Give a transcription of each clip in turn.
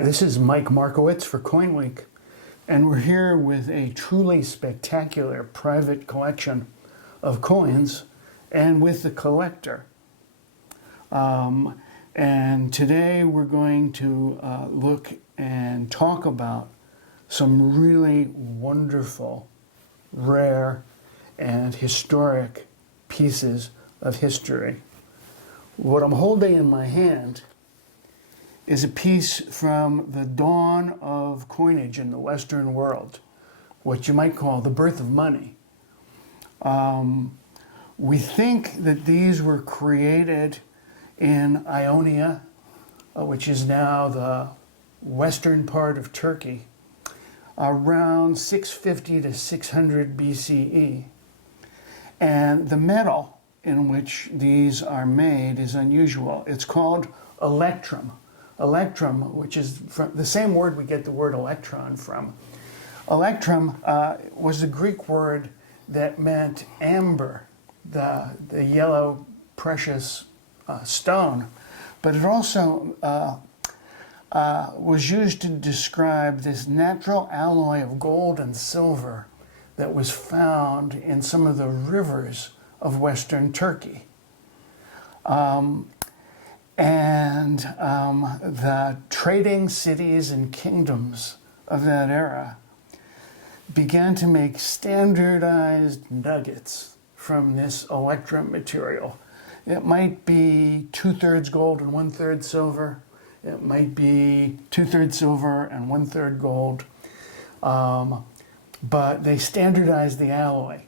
Hi, this is Mike Markowitz for CoinWeek, and we're here with a truly spectacular private collection of coins and with the collector. And today we're going to look and talk about some really wonderful, rare, and historic pieces of history. What I'm holding in my hand is a piece from the dawn of coinage in the Western world, what you might call the birth of money. We think that these were created in Ionia, which is now the western part of Turkey, around 650 to 600 BCE. And the metal in which these are made is unusual. It's called electrum. Electrum, which is from the same word we get the word electron from. Electrum was the Greek word that meant amber, the yellow precious stone, but it also was used to describe this natural alloy of gold and silver that was found in some of the rivers of Western Turkey. The trading cities and kingdoms of that era began to make standardized nuggets from this electrum material. It might be 2/3 gold and 1/3 silver. It might be 2/3 silver and 1/3 gold. But they standardized the alloy,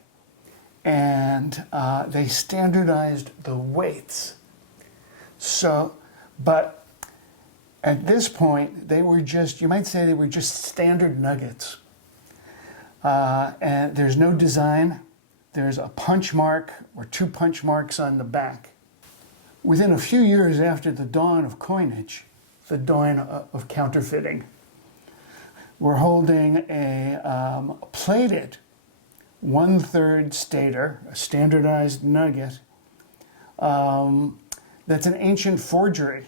and they standardized the weights. But at this point, they were just, you might say they were just standard nuggets. And there's no design. There's a punch mark or 2 punch marks on the back. Within a few years after the dawn of coinage, the dawn of counterfeiting, we're holding a plated 1/3 stater, a standardized nugget, that's an ancient forgery.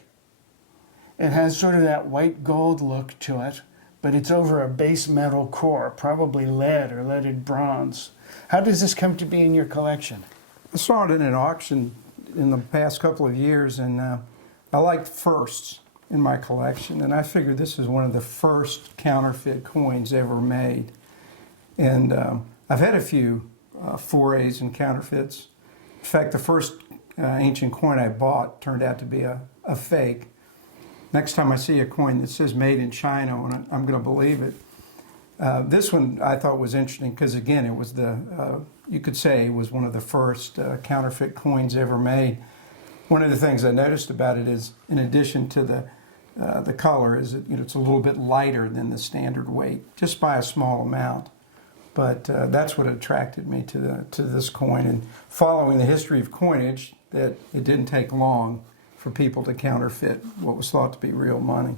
It has sort of that white gold look to it, but it's over a base metal core, probably lead or leaded bronze. How does this come to be in your collection? I saw it in an auction in the past couple of years, and I liked firsts in my collection, and I figured this is one of the first counterfeit coins ever made. And I've had a few forays in counterfeits. In fact, the first ancient coin I bought turned out to be a fake. Next time I see a coin that says made in China, I'm going to believe it. This one I thought was interesting because, again, it was you could say it was one of the first counterfeit coins ever made. One of the things I noticed about it is, in addition to the color, is that it's a little bit lighter than the standard weight, just by a small amount. But that's what attracted me to this coin, and following the history of coinage, that it didn't take long for people to counterfeit what was thought to be real money.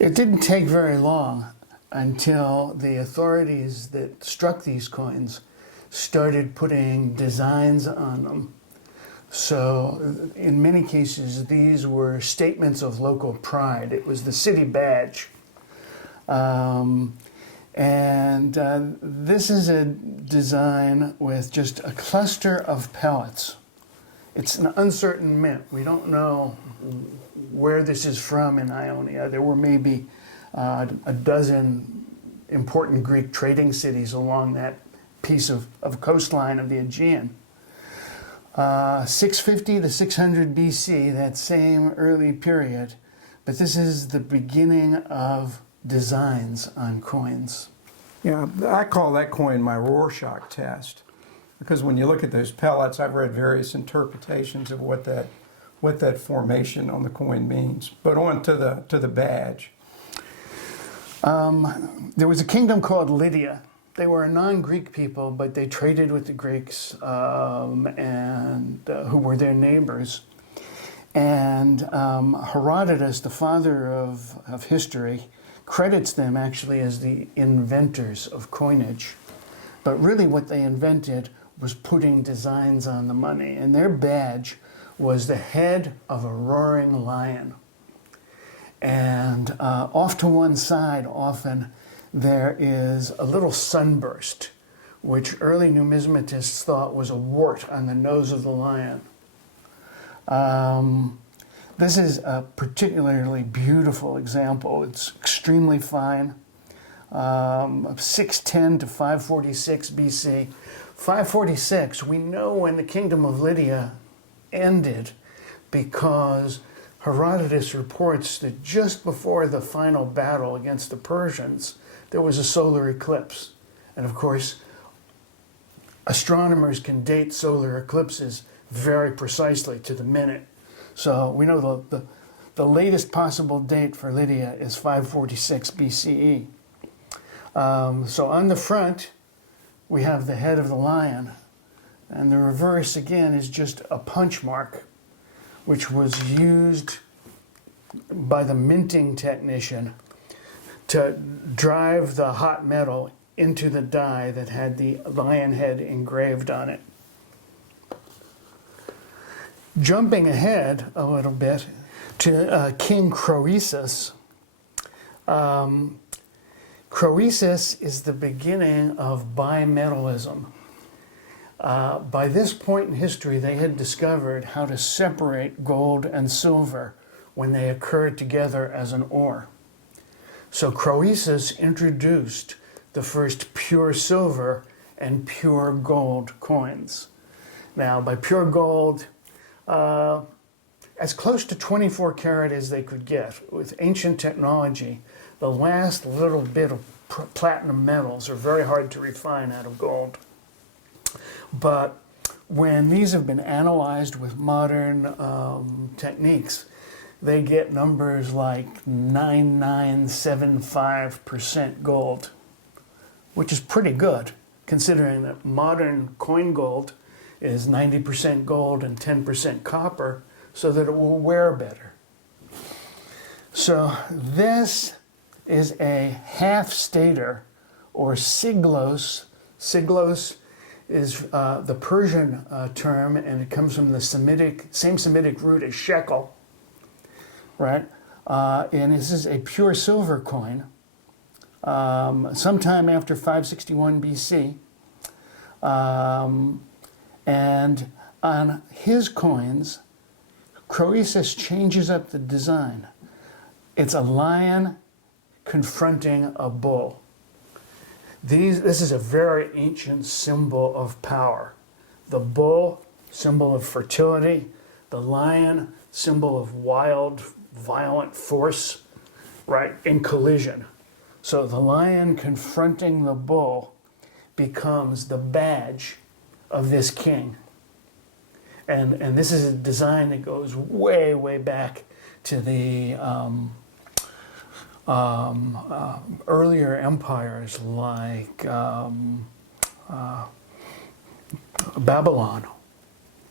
It didn't take very long until the authorities that struck these coins started putting designs on them. So in many cases, these were statements of local pride. It was the city badge. This is a design with just a cluster of pellets. It's an uncertain mint. We don't know where this is from in Ionia. There were maybe a dozen important Greek trading cities along that piece of coastline of the Aegean. 650 to 600 BC, that same early period, but this is the beginning of designs on coins. Yeah, I call that coin my Rorschach test, because when you look at those pellets, I've read various interpretations of what that formation on the coin means. But on to the badge. There was a kingdom called Lydia. They were a non-Greek people, but they traded with the Greeks who were their neighbors. And Herodotus, the father of history, credits them actually as the inventors of coinage. But really what they invented was putting designs on the money. And their badge was the head of a roaring lion. And off to one side, often, there is a little sunburst, which early numismatists thought was a wart on the nose of the lion. This is a particularly beautiful example. It's extremely fine. 610 to 546 BC. 546, we know when the kingdom of Lydia ended because Herodotus reports that just before the final battle against the Persians, there was a solar eclipse. And of course, astronomers can date solar eclipses very precisely to the minute. So we know the latest possible date for Lydia is 546 BCE. So on the front, we have the head of the lion. And the reverse, again, is just a punch mark, which was used by the minting technician to drive the hot metal into the die that had the lion head engraved on it. Jumping ahead a little bit to King Croesus. Croesus is the beginning of bimetallism. By this point in history, they had discovered how to separate gold and silver when they occurred together as an ore. So Croesus introduced the first pure silver and pure gold coins. Now, by pure gold, as close to 24 karat as they could get. With ancient technology, the last little bit of platinum metals are very hard to refine out of gold. But when these have been analyzed with modern techniques, they get numbers like 9975% gold, which is pretty good, considering that modern coin gold is 90% gold and 10% copper, so that it will wear better. So this is a half-stater, or siglos. Siglos is the Persian term, and it comes from the same Semitic root as shekel, right? And this is a pure silver coin, sometime after 561 BC. And on his coins, Croesus changes up the design. It's a lion confronting a bull. This is a very ancient symbol of power. The bull, symbol of fertility. The lion, symbol of wild, violent force, right, in collision. So the lion confronting the bull becomes the badge of this king. And this is a design that goes way, way back to the earlier empires like Babylon.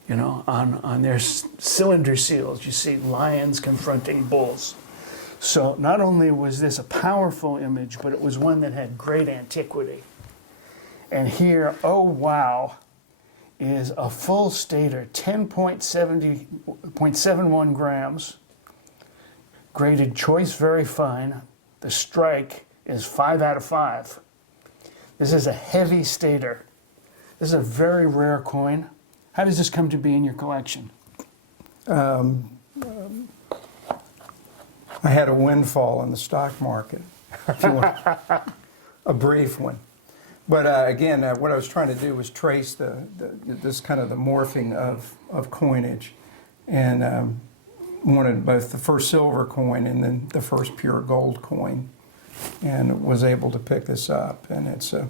You know, on their cylinder seals, you see lions confronting bulls. So not only was this a powerful image, but it was one that had great antiquity. And here, oh wow, is a full stater, 10.71 grams, graded choice very fine. The strike is 5 out of 5. This is a heavy stater. This is a very rare coin. How does this come to be in your collection? I had a windfall in the stock market, if you want, a brief one. But again, what I was trying to do was trace this kind of the morphing of coinage, and wanted both the first silver coin and then the first pure gold coin, and was able to pick this up. And it's a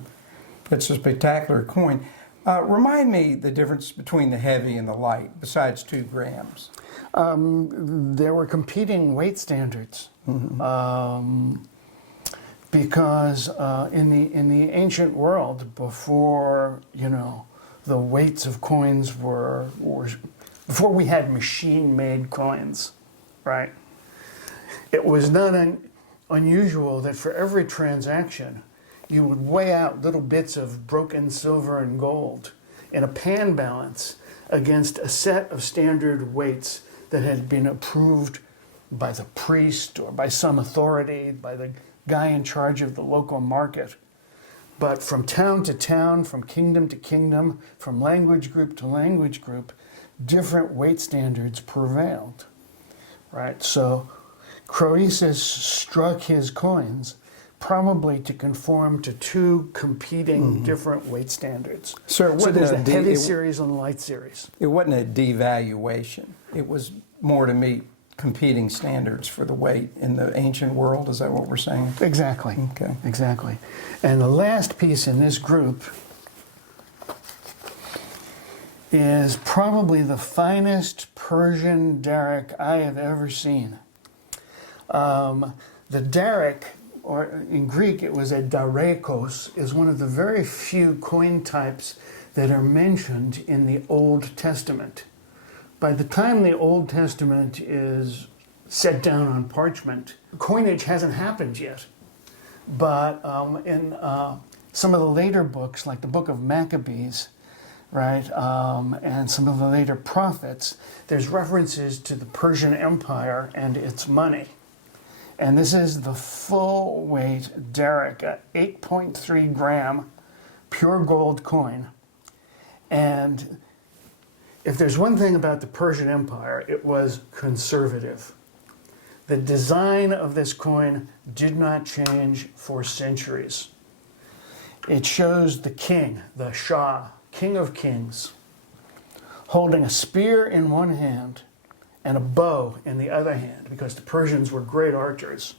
spectacular coin. Remind me the difference between the heavy and the light, besides 2 grams. There were competing weight standards. Because in the ancient world, before the weights of coins were before we had machine-made coins, right? It was not unusual that for every transaction, you would weigh out little bits of broken silver and gold in a pan balance against a set of standard weights that had been approved by the priest or by some authority, by the guy in charge of the local market. But from town to town, from kingdom to kingdom, from language group to language group, different weight standards prevailed, right? So Croesus struck his coins probably to conform to two competing different weight standards. So there's the heavy series and the light series. It wasn't a devaluation. It was more to meet competing standards for the weight in the ancient world. Is that what we're saying? Exactly. Okay. Exactly. And the last piece in this group is probably the finest Persian derrick I have ever seen. The derrick, or in Greek it was a darekos, is one of the very few coin types that are mentioned in the Old Testament. By the time the Old Testament is set down on parchment, coinage hasn't happened yet. But in some of the later books, like the book of Maccabees, right, and some of the later prophets, there's references to the Persian Empire and its money. And this is the full weight derrick, a 8.3 gram pure gold coin. And if there's one thing about the Persian Empire, it was conservative. The design of this coin did not change for centuries. It shows the king, the Shah, king of kings, holding a spear in one hand and a bow in the other hand, because the Persians were great archers.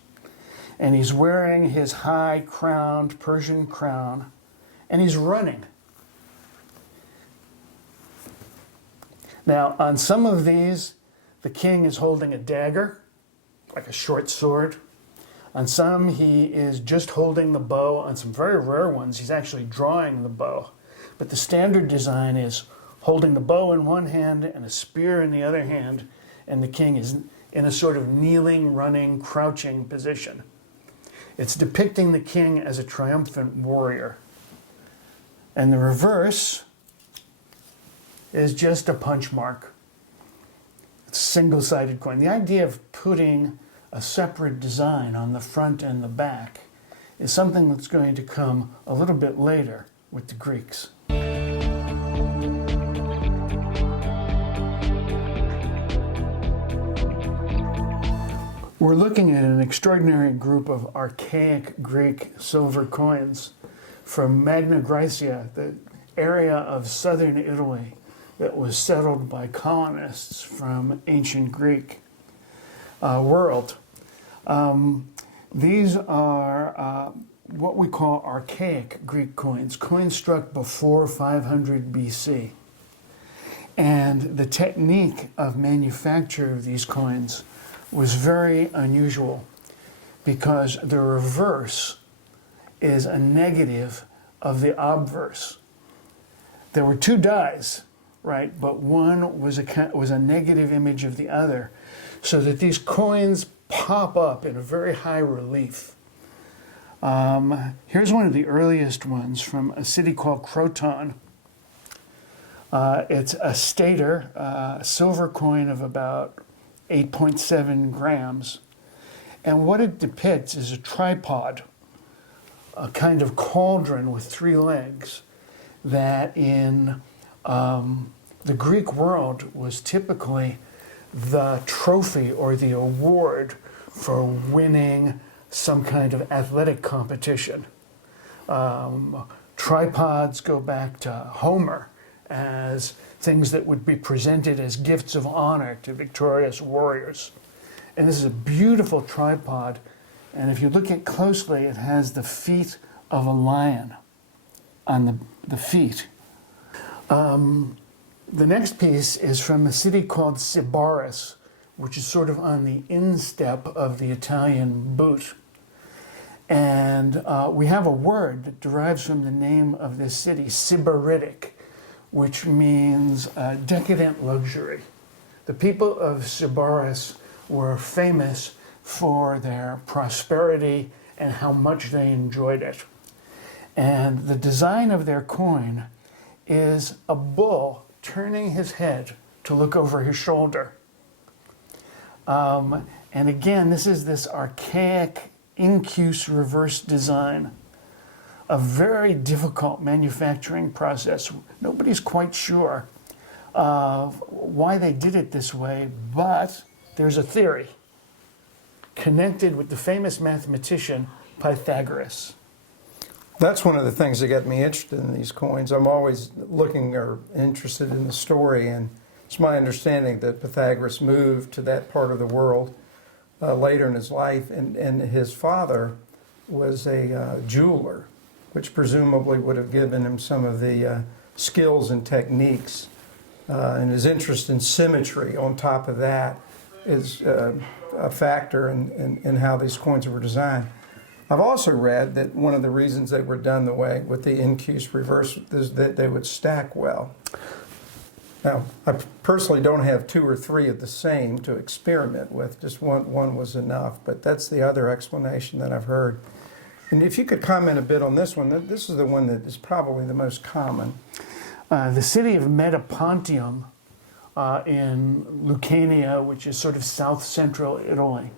And he's wearing his high-crowned Persian crown, and he's running. Now, on some of these, the king is holding a dagger, like a short sword. On some, he is just holding the bow. On some very rare ones, he's actually drawing the bow. But the standard design is holding the bow in one hand and a spear in the other hand, and the king is in a sort of kneeling, running, crouching position. It's depicting the king as a triumphant warrior. And the reverse is just a punch mark. It's a single-sided coin. The idea of putting a separate design on the front and the back is something that's going to come a little bit later with the Greeks. We're looking at an extraordinary group of archaic Greek silver coins from Magna Graecia, the area of southern Italy that was settled by colonists from ancient Greek world. These are what we call archaic Greek coins, coins struck before 500 BC. And the technique of manufacture of these coins was very unusual, because the reverse is a negative of the obverse. There were two dies, right? But one was a negative image of the other, so that these coins pop up in a very high relief. Here's one of the earliest ones from a city called Croton. It's a stater, a silver coin of about 8.7 grams. And what it depicts is a tripod, a kind of cauldron with three legs, that in the Greek world was typically the trophy or the award for winning some kind of athletic competition. Tripods go back to Homer as things that would be presented as gifts of honor to victorious warriors. And this is a beautiful tripod, and if you look at closely, it has the feet of a lion on the feet. The next piece is from a city called Sybaris, which is sort of on the instep of the Italian boot. And we have a word that derives from the name of this city, Sybaritic, which means decadent luxury. The people of Sybaris were famous for their prosperity and how much they enjoyed it. And the design of their coin is a bull turning his head to look over his shoulder. And again, this is this archaic incuse reverse design, a very difficult manufacturing process. Nobody's quite sure why they did it this way, but there's a theory connected with the famous mathematician Pythagoras. That's one of the things that got me interested in these coins. I'm always looking or interested in the story, and it's my understanding that Pythagoras moved to that part of the world later in his life, and his father was a jeweler, which presumably would have given him some of the skills and techniques. And his interest in symmetry on top of that is a factor in how these coins were designed. I've also read that one of the reasons they were done the way with the incuse reverse is that they would stack well. Now, I personally don't have 2 or 3 of the same to experiment with. Just one was enough, but that's the other explanation that I've heard. And if you could comment a bit on this one, this is the one that is probably the most common. The city of Metapontium in Lucania, which is sort of south-central Italy,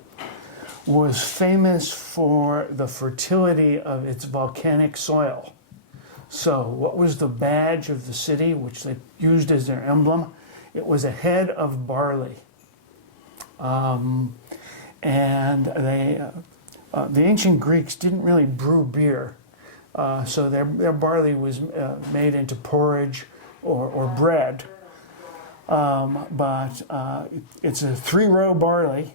was famous for the fertility of its volcanic soil. So what was the badge of the city, which they used as their emblem? It was a head of barley. And the ancient Greeks didn't really brew beer. So their barley was made into porridge or bread. But it's a 3-row barley.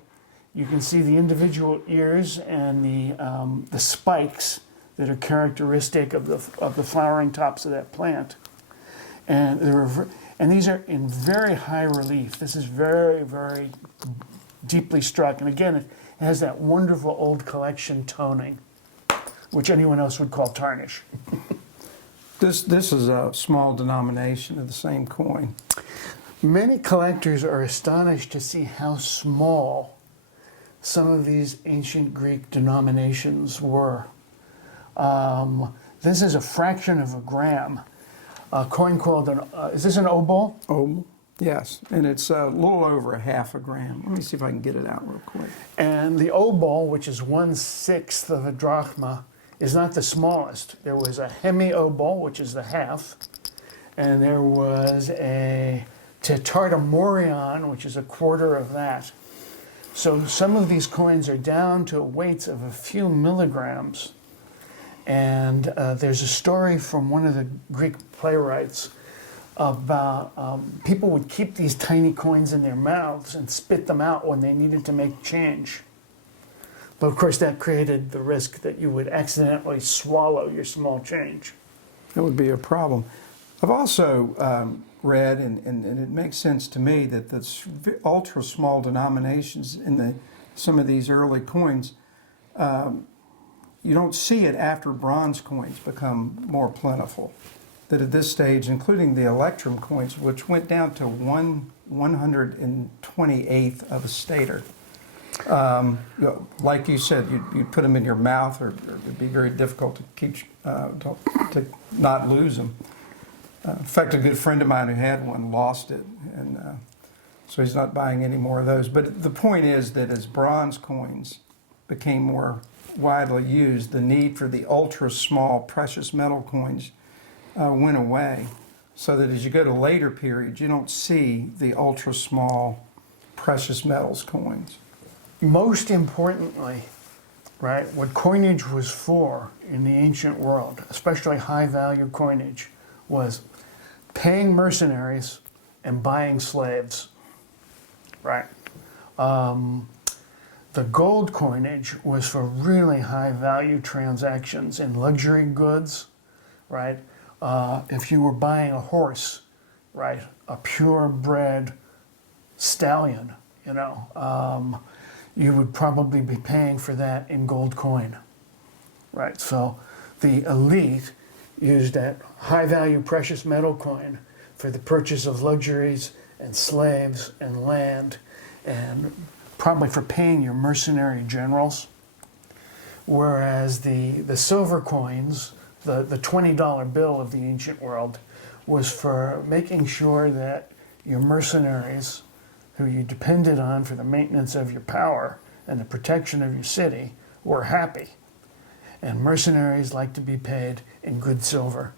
You can see the individual ears and the spikes that are characteristic of the flowering tops of that plant. And these are in very high relief. This is very, very deeply struck. And again, it has that wonderful old collection toning, which anyone else would call tarnish. This is a small denomination of the same coin. Many collectors are astonished to see how small some of these ancient Greek denominations were. This is a fraction of a gram. A coin called is this an obol? Obol, yes, and it's a little over a half a gram. Let me see if I can get it out real quick. And the obol, which is 1/6 of a drachma, is not the smallest. There was a hemi-obol, which is the half, and there was a tetrartemorion, which is a quarter of that. So some of these coins are down to weights of a few milligrams. And there's a story from one of the Greek playwrights about people would keep these tiny coins in their mouths and spit them out when they needed to make change. But of course that created the risk that you would accidentally swallow your small change. That would be a problem. I've also read, and it makes sense to me, that the ultra small denominations in some of these early coins, you don't see it after bronze coins become more plentiful. That at this stage, including the electrum coins, which went down to 1/128th of a stater. Like you said, you'd put them in your mouth, or it'd be very difficult to keep to not lose them. In fact, a good friend of mine who had one lost it, and so he's not buying any more of those. But the point is that as bronze coins became more widely used, the need for the ultra small precious metal coins went away, so that as you go to later periods, you don't see the ultra small precious metals coins. Most importantly, right, what coinage was for in the ancient world, especially high value coinage, was paying mercenaries and buying slaves, right? The gold coinage was for really high value transactions in luxury goods, right? If you were buying a horse, right, a purebred stallion, you would probably be paying for that in gold coin, right? So the elite used that high-value precious metal coin for the purchase of luxuries and slaves and land, and probably for paying your mercenary generals. Whereas the silver coins, the $20 bill of the ancient world, was for making sure that your mercenaries, who you depended on for the maintenance of your power and the protection of your city, were happy. And mercenaries like to be paid in good silver.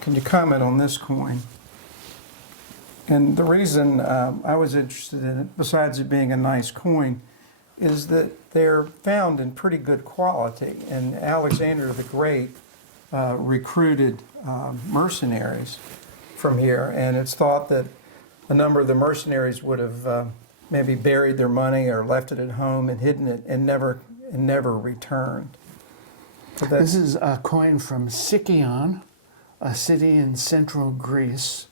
Can you comment on this coin? And the reason I was interested in it, besides it being a nice coin, is that they're found in pretty good quality. And Alexander the Great recruited mercenaries from here, and it's thought that a number of the mercenaries would have maybe buried their money or left it at home and hidden it and never returned. So This is a coin from Sicyon, a city in central Greece.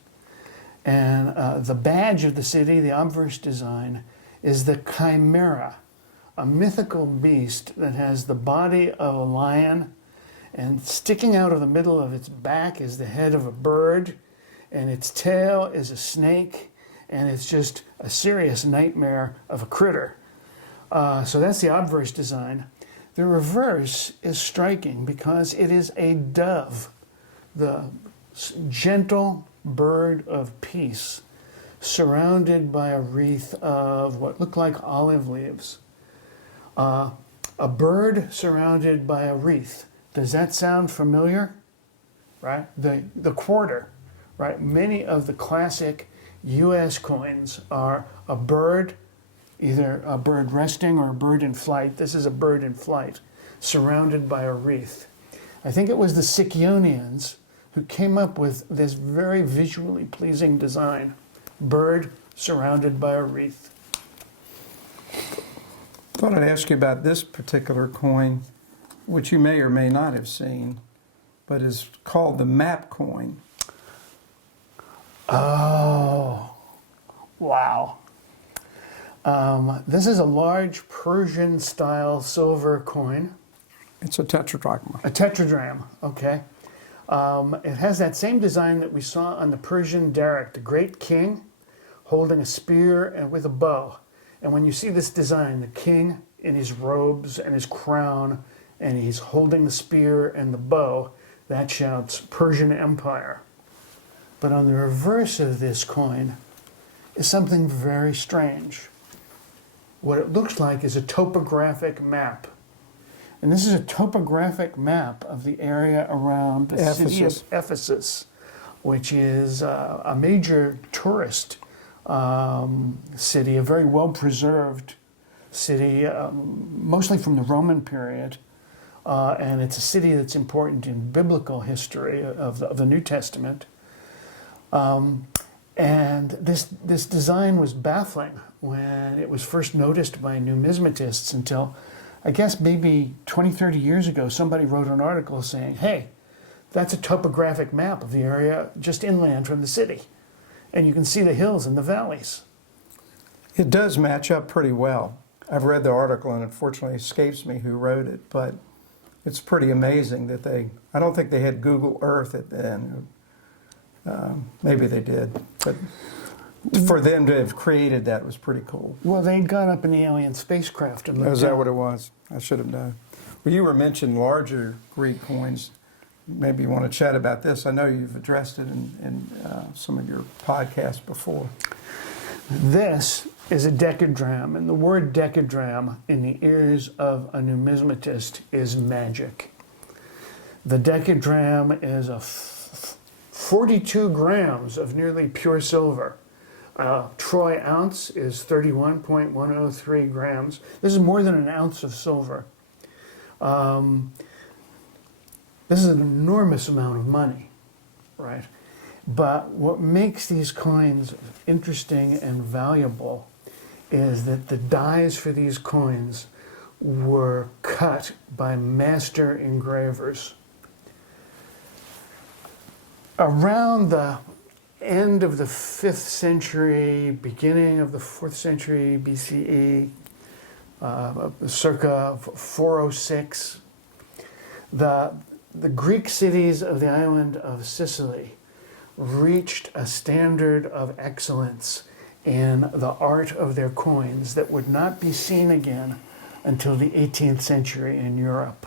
And the badge of the city, the obverse design, is the chimera, a mythical beast that has the body of a lion, and sticking out of the middle of its back is the head of a bird, and its tail is a snake, and it's just a serious nightmare of a critter. So that's the obverse design. The reverse is striking because it is a dove, the gentle bird of peace, surrounded by a wreath of what look like olive leaves. A bird surrounded by a wreath. Does that sound familiar? Right? The quarter, right? Many of the classic U.S. coins are a bird, either a bird resting or a bird in flight. This is a bird in flight, surrounded by a wreath. I think it was the Sicyonians who came up with this very visually pleasing design. Bird surrounded by a wreath. Thought I'd ask you about this particular coin, which you may or may not have seen, but is called the map coin. Oh, wow. This is a large Persian-style silver coin. It's a tetradrachma. A tetradrachm, okay. It has that same design that we saw on the Persian derrick, the great king holding a spear and with a bow. And when you see this design, the king in his robes and his crown, and he's holding the spear and the bow, that shouts Persian Empire. But on the reverse of this coin is something very strange. What it looks like is a topographic map. And this is a topographic map of the area around the city of Ephesus, which is a major tourist city, a very well-preserved city, mostly from the Roman period. And it's a city that's important in biblical history of the New Testament. And this design was baffling when it was first noticed by numismatists until, I guess maybe 20, 30 years ago, somebody wrote an article saying, hey, that's a topographic map of the area just inland from the city. And you can see the hills and the valleys. It does match up pretty well. I've read the article, and unfortunately it escapes me who wrote it, but it's pretty amazing that I don't think they had Google Earth at the end. Maybe they did, but for them to have created that was pretty cool. Well, they'd gone up in the alien spacecraft and looked Is that down. what it was? I should have known. Well, you were mentioning larger Greek coins. Maybe you want to chat about this. I know you've addressed it in some of your podcasts before. This is a dekadrachm, and the word dekadrachm in the ears of a numismatist is magic. The dekadrachm is 42 grams of nearly pure silver. A troy ounce is 31.103 grams. This is more than an ounce of silver. This is an enormous amount of money, right? But what makes these coins interesting and valuable is that the dies for these coins were cut by master engravers. Around the end of the 5th century, beginning of the 4th century BCE, circa 406, the Greek cities of the island of Sicily reached a standard of excellence in the art of their coins that would not be seen again until the 18th century in Europe.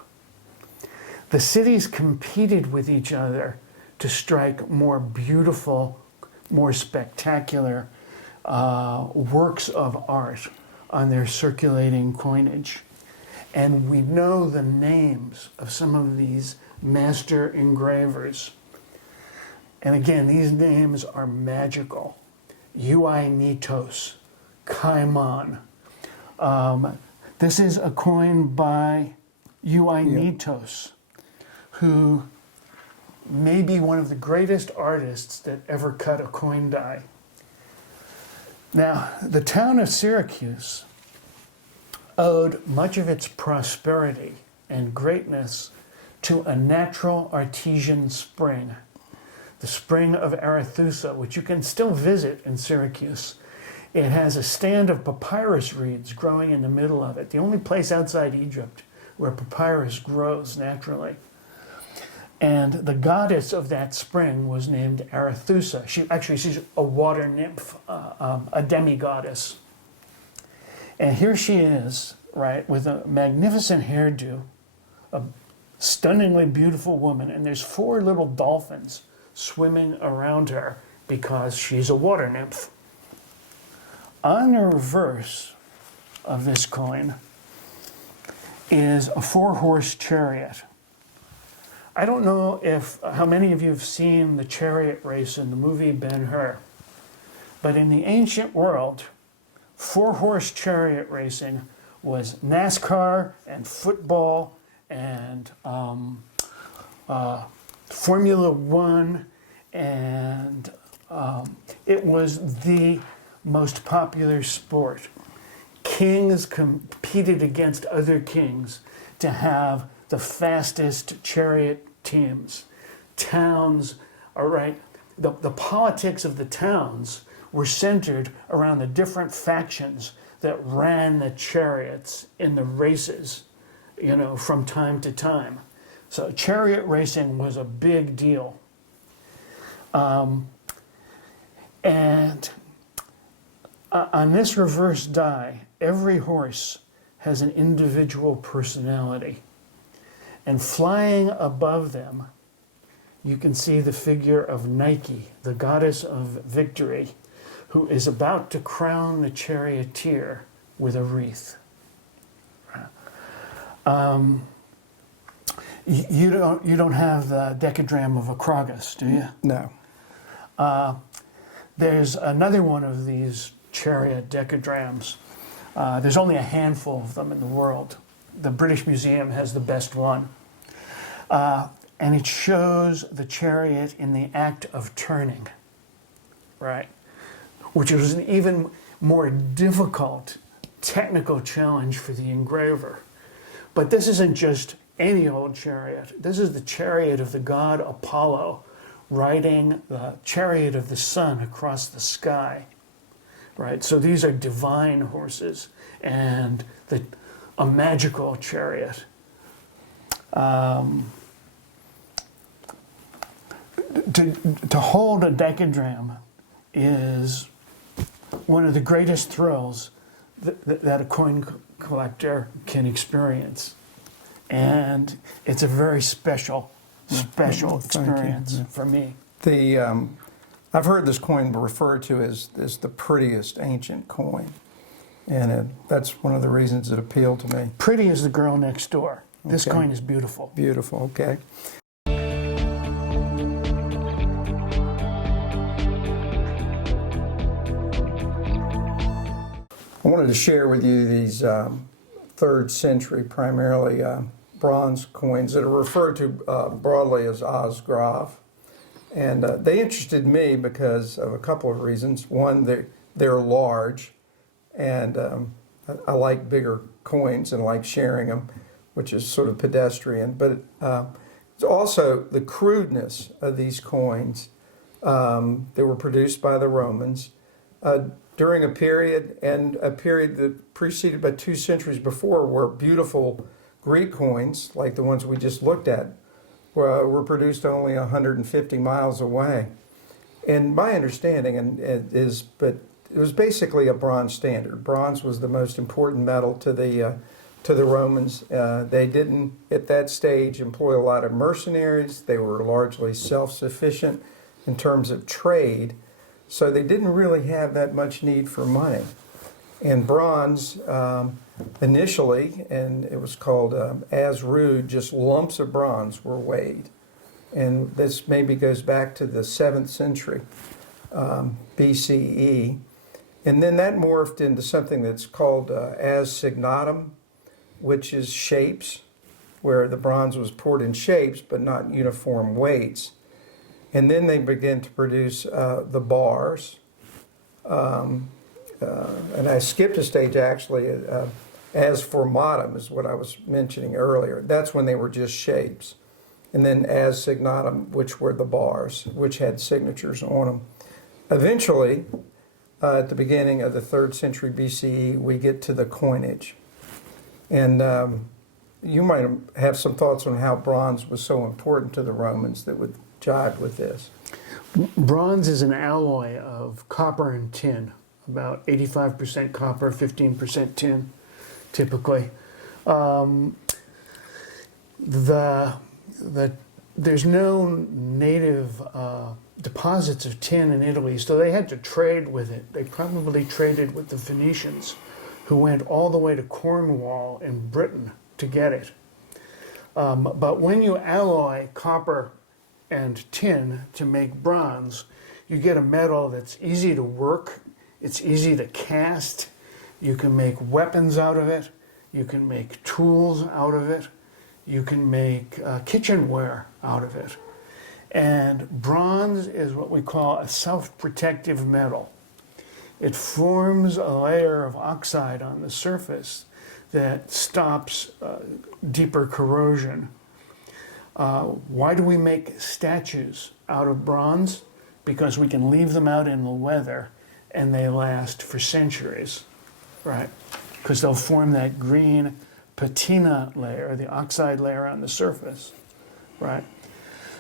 The cities competed with each other to strike more beautiful, more spectacular works of art on their circulating coinage. And we know the names of some of these master engravers. And again, these names are magical. Euainitos, Kaimon. This is a coin by Euainitos, who may be one of the greatest artists that ever cut a coin die. Now, the town of Syracuse owed much of its prosperity and greatness to a natural artesian spring, the spring of Arethusa, which you can still visit in Syracuse. It has a stand of papyrus reeds growing in the middle of it, the only place outside Egypt where papyrus grows naturally. And the goddess of that spring was named Arethusa. She's a water nymph, a demigoddess. And here she is, right, with a magnificent hairdo, a stunningly beautiful woman, and there's 4 little dolphins swimming around her because she's a water nymph. On the reverse of this coin is a 4-horse chariot. I don't know how many of you have seen the chariot race in the movie Ben-Hur, but in the ancient world, 4-horse chariot racing was NASCAR and football and Formula One, and it was the most popular sport. Kings competed against other kings to have the fastest chariot teams. Towns, all right, the politics of the towns were centered around the different factions that ran the chariots in the races, from time to time. So chariot racing was a big deal. And on this reverse die, every horse has an individual personality. And flying above them, you can see the figure of Nike, the goddess of victory, who is about to crown the charioteer with a wreath. You don't have the decadrachm of Acragas, do you? No. There's another one of these chariot decadrachms. There's only a handful of them in the world. The British Museum has the best one. And it shows the chariot in the act of turning, right? Which was an even more difficult technical challenge for the engraver. But this isn't just any old chariot. This is the chariot of the god Apollo riding the chariot of the sun across the sky, right? So these are divine horses and a magical chariot. To hold a decadrachm is one of the greatest thrills that a coin collector can experience. And it's a very special experience for me. I've heard this coin referred to as the prettiest ancient coin. And that's one of the reasons it appealed to me. Pretty is the girl next door. This coin is beautiful. Beautiful, okay. I wanted to share with you these 3rd century, primarily bronze coins that are referred to broadly as Aes Gracia. And they interested me because of a couple of reasons. One, they're large, and I like bigger coins and like sharing them, which is sort of pedestrian. But it's also the crudeness of these coins. They were produced by the Romans during a period that preceded by 2 centuries before, where beautiful Greek coins, like the ones we just looked at, were produced only 150 miles away. And my understanding was basically a bronze standard. Bronze was the most important metal to the Romans. They didn't, at that stage, employ a lot of mercenaries. They were largely self-sufficient in terms of trade, so they didn't really have that much need for money. And bronze, initially, and it was called as rude, just lumps of bronze were weighed. And this maybe goes back to the 7th century BCE. And then that morphed into something that's called as signatum, which is shapes, where the bronze was poured in shapes but not uniform weights. And then they began to produce the bars. And I skipped a stage actually, as formatum is what I was mentioning earlier. That's when they were just shapes. And then as signatum, which were the bars, which had signatures on them. Eventually, at the beginning of the 3rd century BCE, we get to the coinage. And you might have some thoughts on how bronze was so important to the Romans that would jive with this. Bronze is an alloy of copper and tin, about 85% copper, 15% tin, typically. There's no native deposits of tin in Italy, so they had to trade with it. They probably traded with the Phoenicians, who went all the way to Cornwall in Britain to get it. But when you alloy copper and tin to make bronze, you get a metal that's easy to work, it's easy to cast, you can make weapons out of it, you can make tools out of it, you can make kitchenware out of it. And bronze is what we call a self-protective metal. It forms a layer of oxide on the surface that stops deeper corrosion. Why do we make statues out of bronze? Because we can leave them out in the weather and they last for centuries, right? Because they'll form that green patina layer, the oxide layer on the surface, right?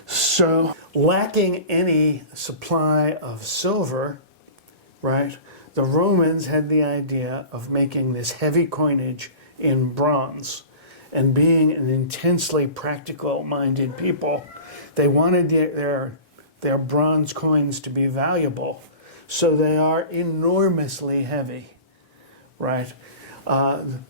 So lacking any supply of silver, right, the Romans had the idea of making this heavy coinage in bronze. And being an intensely practical-minded people, they wanted their bronze coins to be valuable. So they are enormously heavy, right? The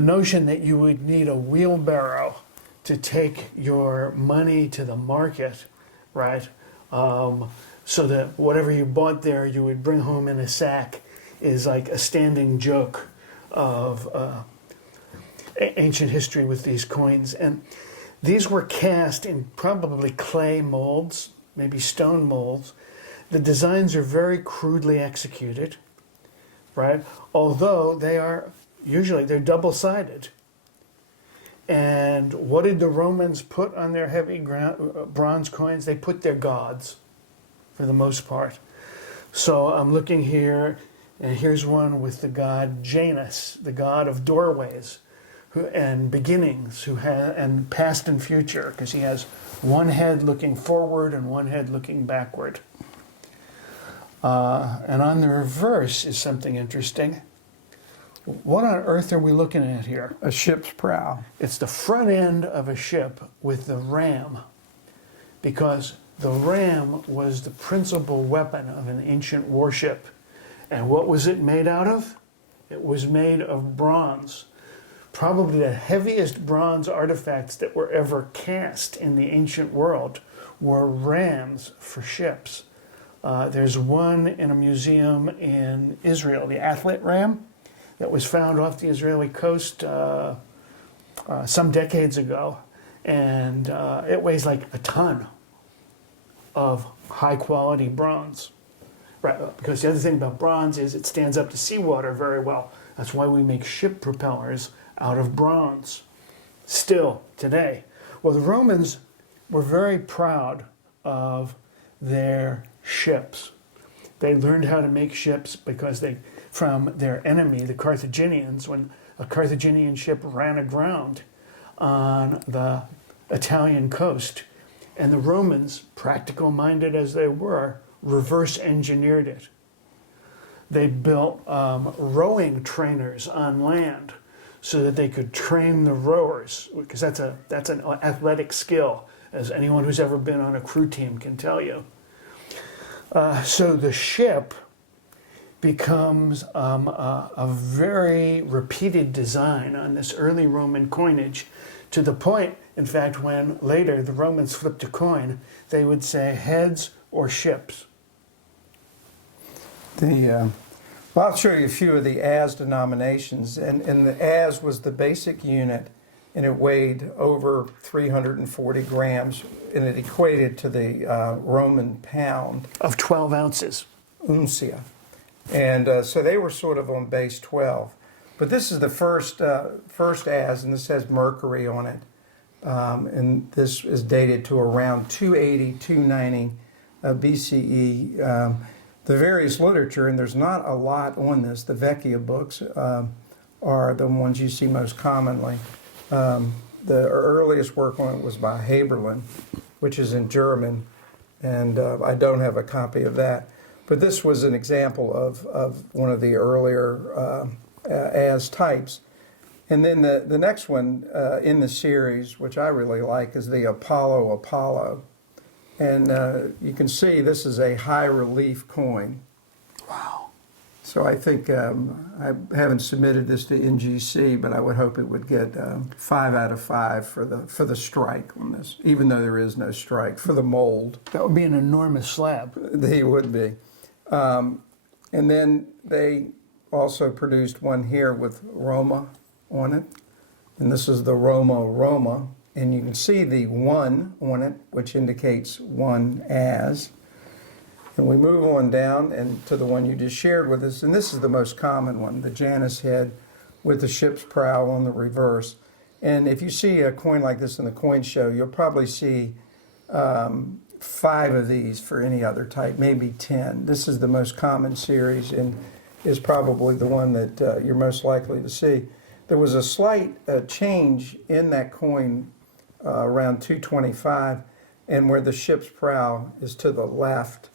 notion that you would need a wheelbarrow to take your money to the market, right? So that whatever you bought there, you would bring home in a sack, is like a standing joke of ancient history with these coins. And these were cast in probably clay molds, maybe stone molds. The designs are very crudely executed, right? Although they're double-sided. And what did the Romans put on their heavy bronze coins? They put their gods, for the most part. So I'm looking here, and here's one with the god Janus, the god of doorways and beginnings, and past and future, because he has one head looking forward and one head looking backward. And on the reverse is something interesting. What on earth are we looking at here? A ship's prow. It's the front end of a ship with the ram, because the ram was the principal weapon of an ancient warship. And what was it made out of? It was made of bronze. Probably the heaviest bronze artifacts that were ever cast in the ancient world were rams for ships. There's one in a museum in Israel, the Athlete ram, that was found off the Israeli coast some decades ago. And it weighs like a ton of high-quality bronze. Right, because the other thing about bronze is it stands up to seawater very well. That's why we make ship propellers out of bronze, still today. Well, the Romans were very proud of their ships. They learned how to make ships because from their enemy, the Carthaginians, when a Carthaginian ship ran aground on the Italian coast, and the Romans, practical-minded as they were, reverse engineered it. they built rowing trainers on land so that they could train the rowers, because that's an athletic skill, as anyone who's ever been on a crew team can tell you. So the ship becomes a very repeated design on this early Roman coinage, to the point, in fact, when later the Romans flipped a coin, they would say heads or ships. Well, I'll show you a few of the As denominations, and the As was the basic unit, and it weighed over 340 grams, and it equated to the Roman pound. Of 12 ounces. Uncia. And so they were sort of on base 12. But this is the first As, and this has Mercury on it. And this is dated to around 280, 290 BCE. The various literature, and there's not a lot on this, the Vecchia books are the ones you see most commonly. The earliest work on it was by Haberlin, which is in German, and I don't have a copy of that. But this was an example of one of the earlier As types. And then the next one in the series, which I really like, is the Apollo. And you can see this is a high relief coin. Wow. So I think, I haven't submitted this to NGC, but I would hope it would get 5 out of 5 for the strike on this, even though there is no strike, for the mold. That would be an enormous slab. They would be. And then they also produced one here with Roma on it. And this is the Roma. And you can see the 1 on it, which indicates 1 As. And we move on down and to the one you just shared with us. And this is the most common one, the Janus head with the ship's prow on the reverse. And if you see a coin like this in the coin show, you'll probably see 5 of these for any other type, maybe 10. This is the most common series and is probably the one that you're most likely to see. There was a slight change in that coin around 225, and where the ship's prow is to the left.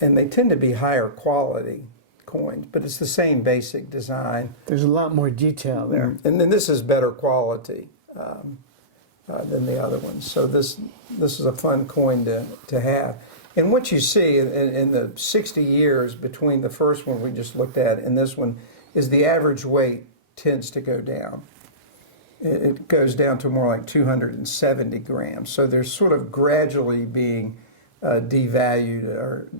And they tend to be higher quality coins, but it's the same basic design. There's a lot more detail there. And then this is better quality than the other ones. So this is a fun coin to have. And what you see in the 60 years between the first one we just looked at and this one is the average weight tends to go down. It goes down to more like 270 grams. So they're sort of gradually being devalued or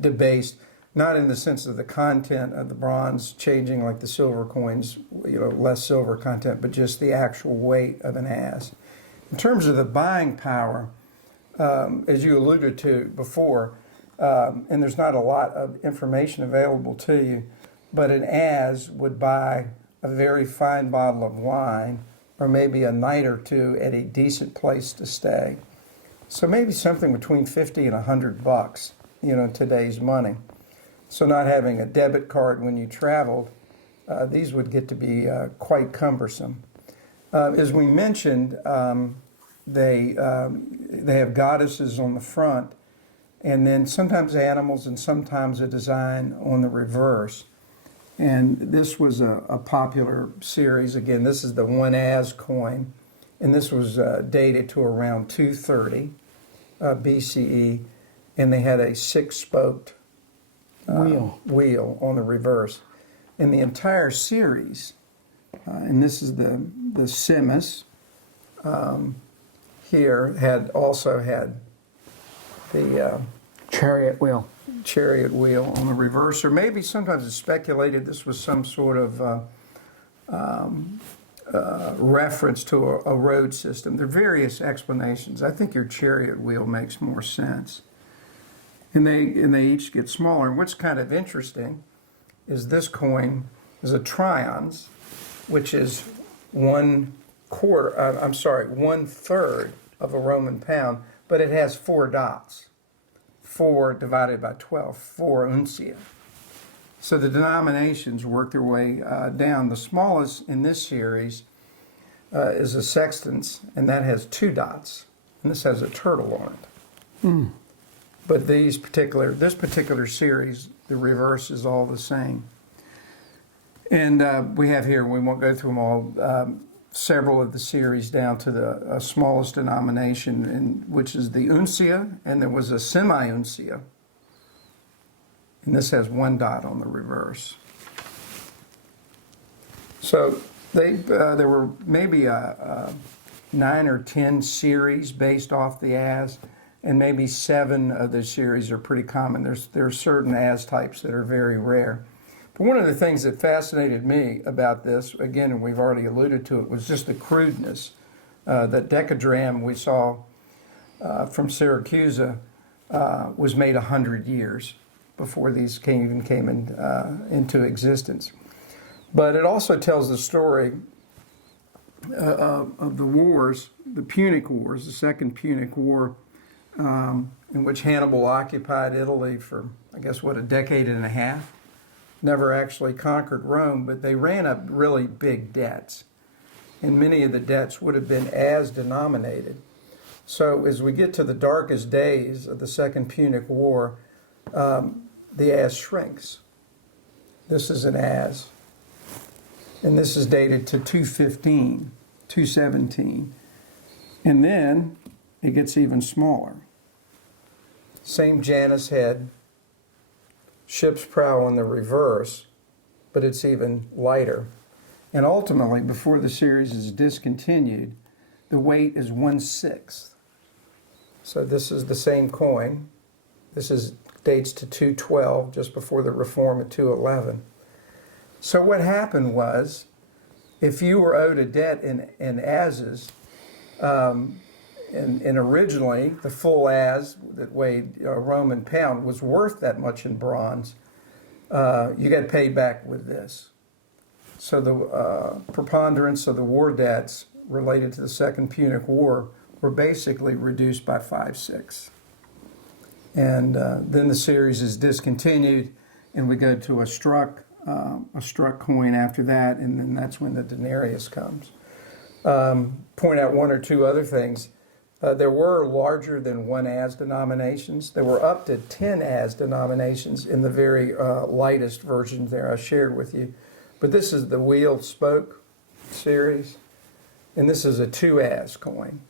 debased, not in the sense of the content of the bronze changing like the silver coins, less silver content, but just the actual weight of an As. In terms of the buying power, as you alluded to before, and there's not a lot of information available to you, but an As would buy a very fine bottle of wine or maybe a night or two at a decent place to stay. So maybe something between 50 and $100, today's money. So not having a debit card when you traveled, these would get to be quite cumbersome. As we mentioned, they have goddesses on the front, and then sometimes animals and sometimes a design on the reverse. And this was a popular series. Again, this is the 1 As coin, and this was dated to around 230 BCE, and they had a 6-spoked wheel on the reverse. And the entire series, and this is the Simus, here also had the Chariot wheel on the reverse, or maybe sometimes it's speculated this was some sort of reference to a road system. There are various explanations. I think your chariot wheel makes more sense. And they each get smaller. And what's kind of interesting is this coin is a trions, which is 1/3 of a Roman pound, but it has 4 dots. 4 divided by 12, 4 uncia. So the denominations work their way down. The smallest in this series is a sextans, and that has 2 dots, and this has a turtle on it. But this particular series, the reverse is all the same. And we have here, we won't go through them all, several of the series down to the smallest denomination, which is the uncia, and there was a semi-uncia. And this has one dot on the reverse. So there were maybe 9 or 10 series based off the As, and maybe 7 of the series are pretty common. There are certain As types that are very rare. But one of the things that fascinated me about this, again, and we've already alluded to it, was just the crudeness. That dekadrachm we saw from Syracuse was made 100 years before these even came into existence. But it also tells the story of the wars, the Punic Wars, the Second Punic War, in which Hannibal occupied Italy for, I guess, a decade and a half. Never actually conquered Rome, but they ran up really big debts. And many of the debts would have been as denominated. So as we get to the darkest days of the Second Punic War, the As shrinks. This is an As. And this is dated to 215, 217. And then it gets even smaller. Same Janus head, ship's prow on the reverse, but it's even lighter. And ultimately, before the series is discontinued, the weight is 1/6. So this is the same coin. This dates to 212, just before the reform at 211. So what happened was, if you were owed a debt in Ases, and originally the full As that weighed a Roman pound was worth that much in bronze, you got paid back with this. So the preponderance of the war debts related to the Second Punic War were basically reduced by 5/6. And then the series is discontinued, and we go to a struck coin after that, and then that's when the denarius comes. Point out one or two other things. There were larger than 1 As denominations. There were up to 10 As denominations in the very lightest version there I shared with you. But this is the wheel spoke series, and this is a 2 As coin.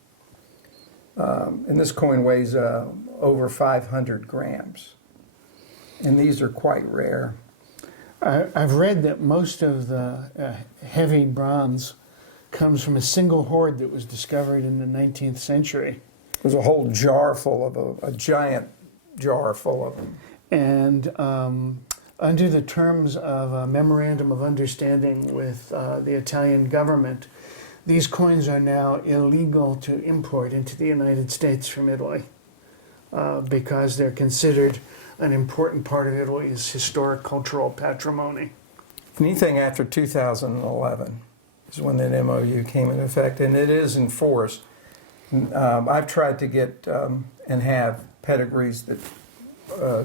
And this coin weighs over 500 grams. And these are quite rare. I've read that most of the heavy bronze comes from a single hoard that was discovered in the 19th century. There's a whole jar full of a giant jar full of them. And under the terms of a memorandum of understanding with the Italian government, these coins are now illegal to import into the United States from Italy because they're considered an important part of Italy's historic cultural patrimony. Anything after 2011 is when that MOU came into effect, and it is enforced. I've tried to get and have pedigrees that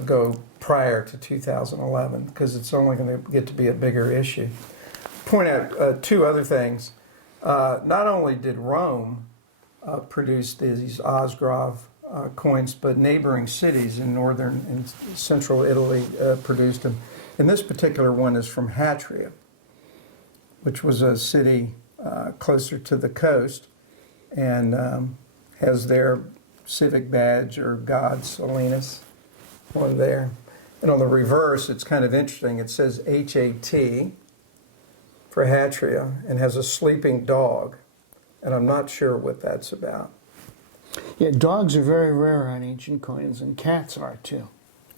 go prior to 2011 because it's only going to get to be a bigger issue. Point out two other things. Not only did Rome produce these Aes Gracia coins, but neighboring cities in northern and central Italy produced them. And this particular one is from Hatria, which was a city closer to the coast, and has their civic badge or god Solinus on there. And on the reverse, it's kind of interesting. It says HAT for Hatria and has a sleeping dog, and I'm not sure what that's about. Yeah, dogs are very rare on ancient coins, and cats are too.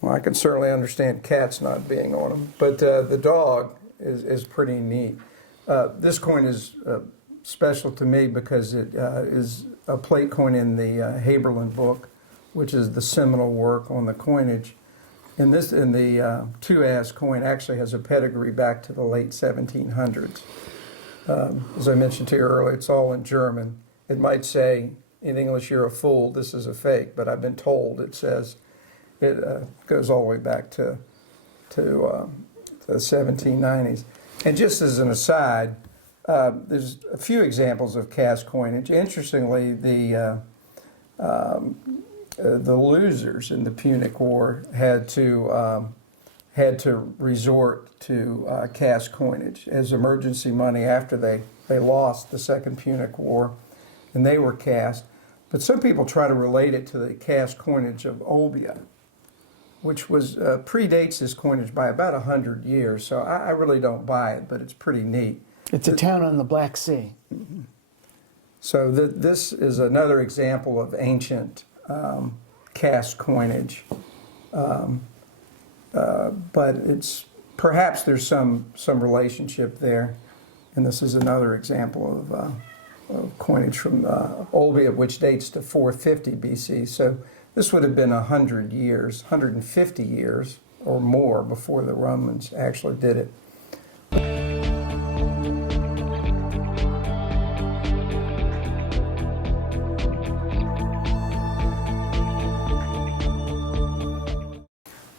Well, I can certainly understand cats not being on them, but the dog is pretty neat. This coin is special to me because it is a plate coin in the Haberlin book, which is the seminal work on the coinage. And the 2 As coin actually has a pedigree back to the late 1700s. As I mentioned to you earlier, it's all in German. It might say, in English, "You're a fool, this is a fake," but I've been told it says it goes all the way back to the 1790s. And just as an aside, there's a few examples of cast coinage. Interestingly, the losers in the Punic War had to resort to cash coinage as emergency money after they lost the Second Punic War, and they were cast. But some people try to relate it to the cash coinage of Olbia, which was predates this coinage by about 100 years. So I really don't buy it, but it's pretty neat. It's a town on the Black Sea. So this is another example of ancient cast coinage, but it's perhaps there's some relationship there, and this is another example of coinage from Olbia, which dates to 450 BC. So this would have been 100 years, 150 years or more before the Romans actually did it.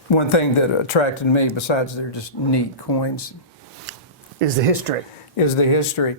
One thing that attracted me, besides they're just neat coins, Is the history. is the history.